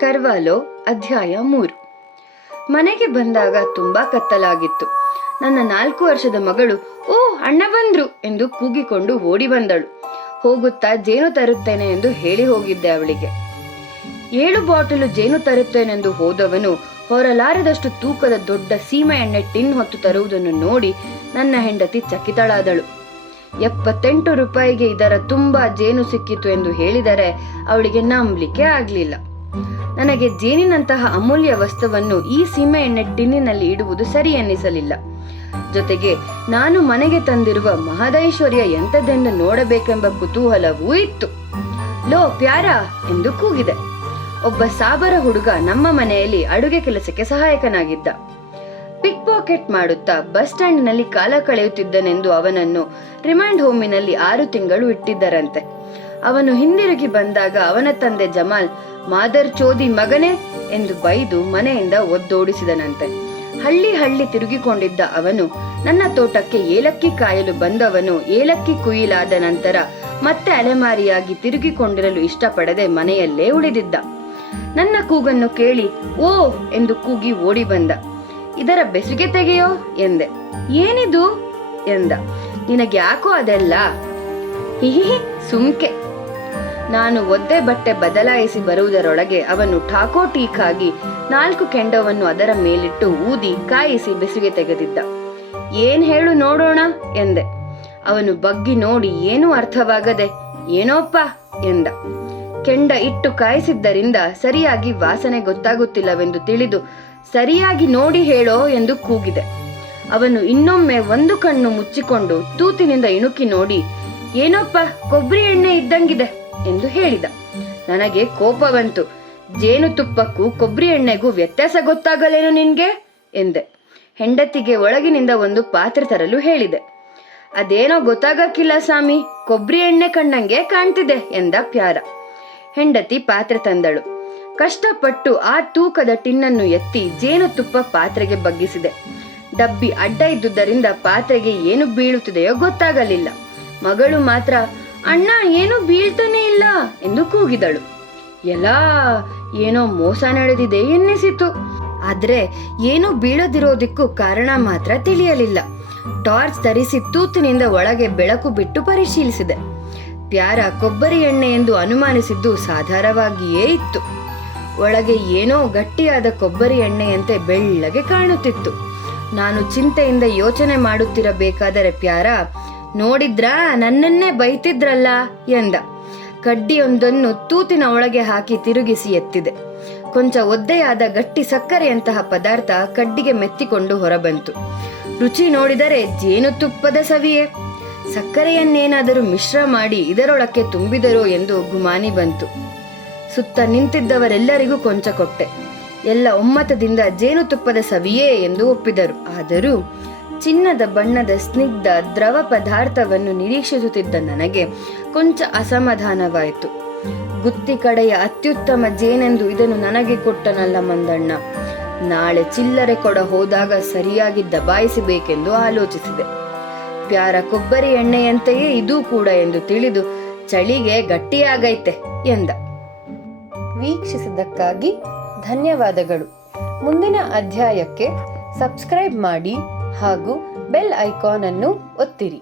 ಕರ್ವಾಲೋ, ಅಧ್ಯಾಯ ಮೂರು. ಮನೆಗೆ ಬಂದಾಗ ತುಂಬಾ ಕತ್ತಲಾಗಿತ್ತು. ನನ್ನ ನಾಲ್ಕು ವರ್ಷದ ಮಗಳು, ಓ, ಅಣ್ಣ ಬಂದ್ರು ಎಂದು ಕೂಗಿಕೊಂಡು ಓಡಿ ಬಂದಳು. ಹೋಗುತ್ತಾ ಜೇನು ತರುತ್ತೇನೆ ಎಂದು ಹೇಳಿ ಹೋಗಿದ್ದೆ ಅವಳಿಗೆ. ಏಳು ಬಾಟಲು ಜೇನು ತರುತ್ತೇನೆಂದು ಹೋದವನು ಹೊರಲಾರದಷ್ಟು ತೂಕದ ದೊಡ್ಡ ಸೀಮೆ ಎಣ್ಣೆ ಟಿನ್ ಹೊತ್ತು ತರುವುದನ್ನು ನೋಡಿ ನನ್ನ ಹೆಂಡತಿ ಚಕಿತಳಾದಳು. ಎಪ್ಪತ್ತೆಂಟು ರೂಪಾಯಿಗೆ ಇದರ ತುಂಬಾ ಜೇನು ಸಿಕ್ಕಿತು ಎಂದು ಹೇಳಿದರೆ ಅವಳಿಗೆ ನಂಬಲಿಕ್ಕೆ ಆಗ್ಲಿಲ್ಲ. ನನಗೆ ಜೇನಿನಂತಹ ಅಮೂಲ್ಯ ವಸ್ತುವನ್ನು ಈ ಸೀಮೆ ಎಣ್ಣೆ ಟಿನ್ನಿನಲ್ಲಿ ಇಡುವುದು ಸರಿ ಎನ್ನಿಸಲಿಲ್ಲ. ಜೊತೆಗೆ ನಾನು ಮನೆಗೆ ತಂದಿರುವ ಮಹದೈಶ್ವರ್ಯ ಎಂಥದ್ದೆಂದು ನೋಡಬೇಕೆಂಬ ಕುತೂಹಲವೂ ಇತ್ತು. ಲೋ, ಪ್ಯಾರ! ಎಂದು ಕೂಗಿದೆ. ಒಬ್ಬ ಸಾಬರ ಹುಡುಗ ನಮ್ಮ ಮನೆಯಲ್ಲಿ ಅಡುಗೆ ಕೆಲಸಕ್ಕೆ ಸಹಾಯಕನಾಗಿದ್ದ. ಪಿಕ್ ಪಾಕೆಟ್ ಮಾಡುತ್ತಾ ಬಸ್ ಸ್ಟ್ಯಾಂಡ್ನಲ್ಲಿ ಕಾಲ ಕಳೆಯುತ್ತಿದ್ದನೆಂದು ಅವನನ್ನು ರಿಮಾಂಡ್ ಹೋಮಿನಲ್ಲಿ ಆರು ತಿಂಗಳು ಇಟ್ಟಿದ್ದರಂತೆ. ಅವನು ಹಿಂದಿರುಗಿ ಬಂದಾಗ ಅವನ ತಂದೆ ಜಮಾಲ್, ಮಾದರ್ ಚೋದಿ ಮಗನೇ ಎಂದು ಬೈದು ಮನೆಯಿಂದ ಒದ್ದೋಡಿಸಿದನಂತೆ. ಹಳ್ಳಿ ಹಳ್ಳಿ ತಿರುಗಿಕೊಂಡಿದ್ದ ಅವನು, ನನ್ನ ತೋಟಕ್ಕೆ ಏಲಕ್ಕಿ ಕಾಯಲು ಬಂದವನು ಏಲಕ್ಕಿ ಕುಯಿಲಾದ ನಂತರ ಮತ್ತೆ ಅಲೆಮಾರಿಯಾಗಿ ತಿರುಗಿಕೊಂಡಿರಲು ಇಷ್ಟಪಡದೆ ಮನೆಯಲ್ಲೇ ಉಳಿದಿದ್ದ. ನನ್ನ ಕೂಗನ್ನು ಕೇಳಿ ಓ ಎಂದು ಕೂಗಿ ಓಡಿ ಬಂದ. ಇದರ ಬೆಸುಗೆ ತೆಗೆಯೋ? ಎಂದೆ. ಏನಿದು? ಎಂದ. ನಿನಗ್ಯಾಕೋ ಅದೆಲ್ಲ? ಸುಮ್ಕೆ. ನಾನು ಒದ್ದೆ ಬಟ್ಟೆ ಬದಲಾಯಿಸಿ ಬರುವುದರೊಳಗೆ ಅವನು ಠಾಕೋ ಟೀಕಾಗಿ ನಾಲ್ಕು ಕೆಂಡವನ್ನು ಅದರ ಮೇಲಿಟ್ಟು ಊದಿ ಕಾಯಿಸಿ ಬೆಸುಗೆ ತೆಗೆದಿದ್ದ. ಏನ್ ಹೇಳು ನೋಡೋಣ ಎಂದೆ. ಅವನು ಬಗ್ಗಿ ನೋಡಿ ಏನೂ ಅರ್ಥವಾಗದೆ, ಏನೋಪ್ಪ ಎಂದ. ಕೆಂಡ ಇಟ್ಟು ಕಾಯಿಸಿದ್ದರಿಂದ ಸರಿಯಾಗಿ ವಾಸನೆ ಗೊತ್ತಾಗುತ್ತಿಲ್ಲವೆಂದು ತಿಳಿದು, ಸರಿಯಾಗಿ ನೋಡಿ ಹೇಳೋ ಎಂದು ಕೂಗಿದೆ. ಅವನು ಇನ್ನೊಮ್ಮೆ ಒಂದು ಕಣ್ಣು ಮುಚ್ಚಿಕೊಂಡು ತೂತಿನಿಂದ ಇಣುಕಿ ನೋಡಿ, ಏನೋಪ್ಪ, ಕೊಬ್ಬರಿ ಎಣ್ಣೆ ಇದ್ದಂಗಿದೆ. ಎಂದು ಹೇಳಿದ. ನನಗೆ ಕೋಪ ಬಂತು. ಜೇನುತುಪ್ಪಕ್ಕೂ ಕೊಬ್ಬರಿ ಎಣ್ಣೆಗೂ ವ್ಯತ್ಯಾಸ ಗೊತ್ತಾಗಲೇನು ನಿನ್ಗೆ? ಎಂದೆ. ಹೆಂಡತಿಗೆ ಒಳಗಿನಿಂದ ಒಂದು ಪಾತ್ರೆ ತರಲು ಹೇಳಿದೆ. ಅದೇನೋ ಗೊತ್ತಾಗಕ್ಕಿಲ್ಲ ಸ್ವಾಮಿ, ಕೊಬ್ಬರಿ ಎಣ್ಣೆ ಕಣ್ಣಂಗೆ ಕಾಣ್ತಿದೆ ಎಂದ ಪ್ಯಾರ. ಹೆಂಡತಿ ಪಾತ್ರೆ ತಂದಳು. ಕಷ್ಟಪಟ್ಟು ಆ ತೂಕದ ಟಿನ್ನನ್ನು ಎತ್ತಿ ಜೇನುತುಪ್ಪ ಪಾತ್ರೆಗೆ ಬಗ್ಗಿಸಿದೆ. ಡಬ್ಬಿ ಅಡ್ಡ ಇದ್ದುದರಿಂದ ಪಾತ್ರೆಗೆ ಏನು ಬೀಳುತ್ತಿದೆಯೋ ಗೊತ್ತಾಗಲಿಲ್ಲ. ಮಗಳು ಮಾತ್ರ ಅಣ್ಣ, ಏನು ಬೀಳ್ತಾನೆ ಇಲ್ಲ ಎಂದು ಕೂಗಿದಳು. ಎಲ್ಲ ಏನೋ ಮೋಸ ನಡೆದಿದೆ ಎನ್ನಿಸಿತು. ಆದ್ರೆ ಏನು ಬೀಳದಿರೋದಕ್ಕೂ ಕಾರಣ ಮಾತ್ರ ತಿಳಿಯಲಿಲ್ಲ. ಟಾರ್ಚ್ ತರಿಸಿ ತೂತಿನಿಂದ ಒಳಗೆ ಬೆಳಕು ಬಿಟ್ಟು ಪರಿಶೀಲಿಸಿದೆ. ಪ್ಯಾರ ಕೊಬ್ಬರಿ ಎಣ್ಣೆ ಎಂದು ಅನುಮಾನಿಸಿದ್ದು ಸಾಧಾರವಾಗಿಯೇ ಇತ್ತು. ಒಳಗೆ ಏನೋ ಗಟ್ಟಿಯಾದ ಕೊಬ್ಬರಿ ಎಣ್ಣೆಯಂತೆ ಬೆಳ್ಳಗೆ ಕಾಣುತ್ತಿತ್ತು. ನಾನು ಚಿಂತೆಯಿಂದ ಯೋಚನೆ ಮಾಡುತ್ತಿರಬೇಕಾದರೆ ಪ್ಯಾರ ನೋಡಿದ್ರಾ ನನ್ನನ್ನೇ ಬೈತಿದ್ರಲ್ಲ ಎಂದ. ಕಡ್ಡಿಯೊಂದನ್ನು ತೂತಿನ ಒಳಗೆ ಹಾಕಿ ತಿರುಗಿಸಿ ಎತ್ತಿದೆ. ಕೊಂಚ ಒದ್ದೆಯಾದ ಗಟ್ಟಿ ಸಕ್ಕರೆಯಂತಹ ಪದಾರ್ಥ ಕಡ್ಡಿಗೆ ಮೆತ್ತಿಕೊಂಡು ಹೊರಬಂತು. ರುಚಿ ನೋಡಿದರೆ ಜೇನುತುಪ್ಪದ ಸವಿಯೇ. ಸಕ್ಕರೆಯನ್ನೇನಾದರೂ ಮಿಶ್ರ ಮಾಡಿ ಇದರೊಳಕ್ಕೆ ತುಂಬಿದರೋ ಎಂದು ಗುಮಾನಿ ಬಂತು. ಸುತ್ತ ನಿಂತಿದ್ದವರೆಲ್ಲರಿಗೂ ಕೊಂಚ ಕೊಟ್ಟೆ. ಎಲ್ಲ ಒಮ್ಮತದಿಂದ ಜೇನುತುಪ್ಪದ ಸವಿಯೇ ಎಂದು ಒಪ್ಪಿದರು. ಆದರೂ ಚಿನ್ನದ ಬಣ್ಣದ ಸ್ನಿಗ್ಧ ದ್ರವ ಪದಾರ್ಥವನ್ನು ನಿರೀಕ್ಷಿಸುತ್ತಿದ್ದ ನನಗೆ ಕೊಂಚ ಅಸಮಾಧಾನವಾಯಿತು. ಗುತ್ತಿ ಕಡೆಯ ಅತ್ಯುತ್ತಮ ಜೇನೆಂದು ಇದನ್ನು ನನಗೆ ಕೊಟ್ಟನಲ್ಲ ಮಂದಣ್ಣ. ನಾಳೆ ಚಿಲ್ಲರೆ ಕೊಡ ಹೋದಾಗ ಸರಿಯಾಗಿ ದಬಾಯಿಸಬೇಕೆಂದು ಆಲೋಚಿಸಿದೆ. ಪ್ಯಾರ ಕೊಬ್ಬರಿ ಎಣ್ಣೆಯಂತೆಯೇ ಇದೂ ಕೂಡ ಎಂದು ತಿಳಿದು ಚಳಿಗೆ ಗಟ್ಟಿಯಾಗೈತೆ ಎಂದ. ವೀಕ್ಷಿಸಿದ್ದಕ್ಕಾಗಿ ಧನ್ಯವಾದಗಳು. ಮುಂದಿನ ಅಧ್ಯಾಯಕ್ಕೆ ಸಬ್ಸ್ಕ್ರೈಬ್ ಮಾಡಿ. ಹಾಗೂ ಬೆಲ್ ಐಕಾನ್ ಅನ್ನು ಒತ್ತಿರಿ.